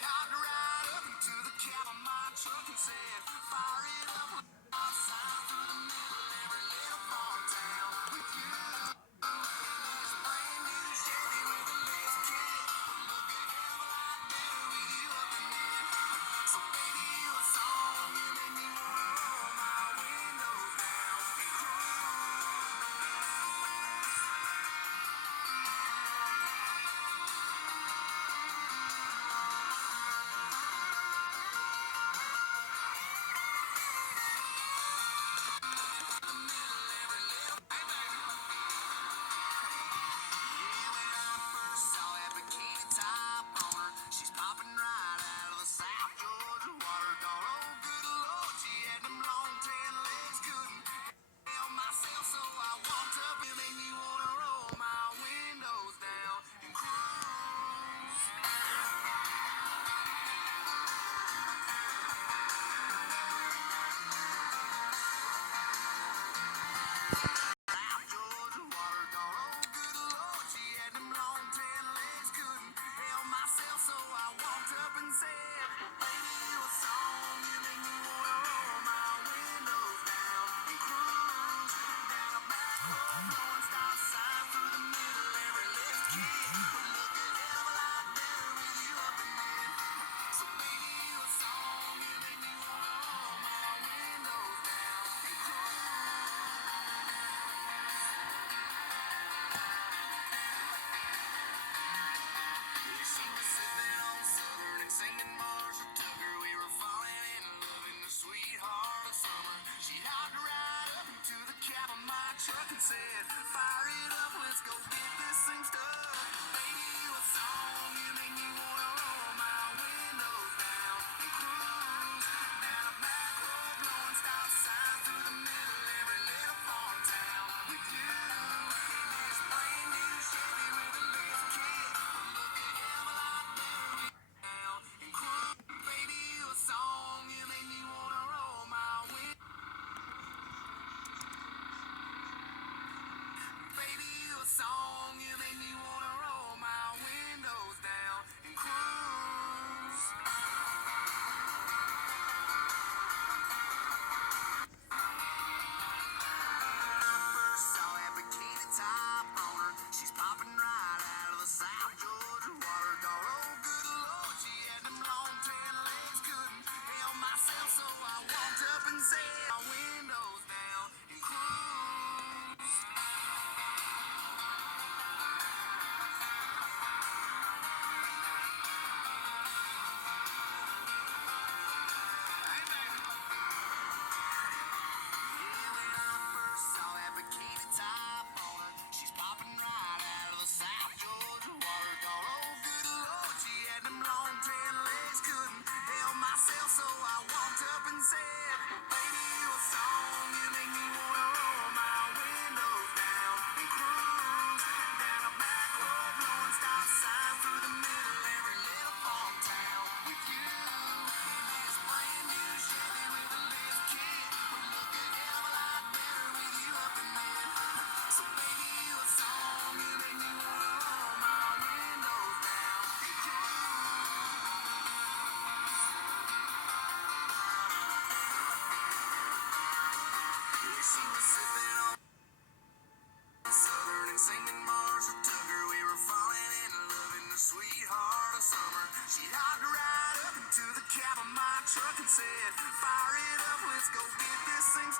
hopped right up into the cab of my truck and said, fire it up outside through the middle of every little farm town with you. This brand new Chevy with a lace kit would look a hell of a lot better with you up in it. So baby, you a song, you make me wanna roll my windows down and saw that bikini top on her. She's popping right out of the South Georgia water. Thought, oh good Lord, she had them long tan legs, couldn't help myself, so I walked up and made me wanna roll my windows down and cruise. South Georgia water. Thought, oh good Lord, she had them long tan legs, couldn't help myself, so I walked up and said, baby, you a song, you make me wanna roll my windows down and cruise down a back road, blowing stop signs through the middle. Every lift kid would look a hell of a lot better with you up in it. So baby, you a song, you make me wanna roll my windows down and cruise. She was sipping on Southern and singing Marshall Tucker. We were falling in love in the sweet heart of summer. She hopped right up into the cab of my truck and said, fire it up, let's go get this thing stuck. Baby, you a song, you make me wanna roll my windows down and cruise down a back road, blowing stop signs through the middle of every little farm town with you. In this brand new Chevy with a lift kit would look a hell of a lot better with you down and cruise. Baby, you a song, you make me wanna roll my windows. Baby, you a song, you make me wanna roll my windows down and cruise. First saw that bikini top on her. She's popping right out of the South Georgia water. Thought, oh good Lord, she had them long tan legs, couldn't help myself, so I walked up and said, my windows down and cruise. Hey baby. When I first saw that bikini top on her, she's popping right out of the South Georgia water. Thought, oh good Lord, she had them long tan legs, couldn't help myself, so I walked up and said, baby, you a song, you make me wanna roll my windows down and cruise down a back road, blowing stop signs through the middle of every little farm town with you. In this brand new Chevy with a lift kit would look a hell of a lot better with you up in it. So baby, you a song, you make me wanna roll my windows down and cruise. Yeah, she was sipping on Southern and singing Marshall Tucker. We were falling in love in the sweet heart of summer. She hopped right up into the cab of my truck and said, fire it up, let's go get this thing